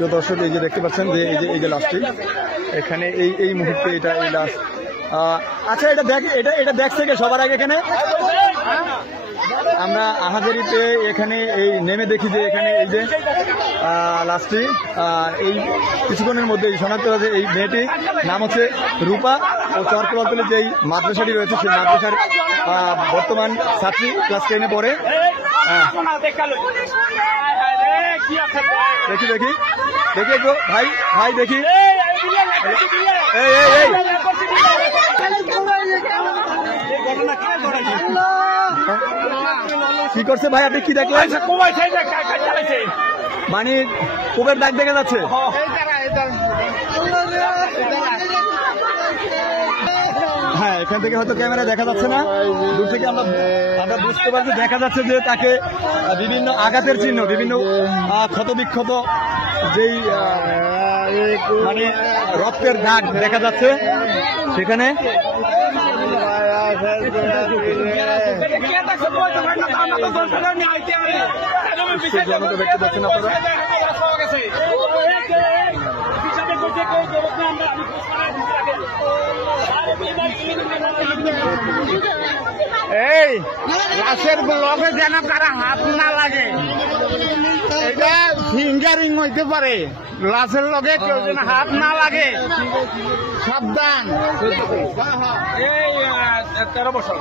তো দর্শক এই যে দেখতে পাচ্ছেন যে এই যে লাশটি এখানে এই মুহূর্তে এটা এই লাশ। আচ্ছা এটা দেখছে কে সবার আগে? এখানে আমরা আহাজারিতে এখানে এই নেমে দেখি যে এখানে এই যে লাশটি এই কিছুক্ষণের মধ্যেই শনাক্ত হয়েছে। এই মেয়েটির নাম হচ্ছে রূপা ও চরকুলাতলে যেই মাদ্রাসাটি রয়েছে সেই মাদ্রাসার বর্তমান ছাত্রী, ক্লাস 10-এ পড়ে। দেখি দেখি দেখি একটু ভাই দেখি কি করছে ভাই? আপনি কি দেখলেন? মানে কোবের দাগ দেখা যাচ্ছে। হ্যাঁ, এখান থেকে হয়তো ক্যামেরা দেখা যাচ্ছে না, দূর থেকে আমরা বুঝতে পারছি, দেখা যাচ্ছে যে তাকে বিভিন্ন আঘাতের চিহ্ন, বিভিন্ন ক্ষতবিক্ষত যেই মানে রক্তের দাগ দেখা যাচ্ছে সেখানে। দেখতে পাচ্ছেন আপনারা। এই লাশের লগে যেন কারা হাত না লাগে, এটা ফিঙ্গারিং হইতে পারে। লাশের লগে কেউ যেন হাত না লাগে, সাবধান। এই 13 বছর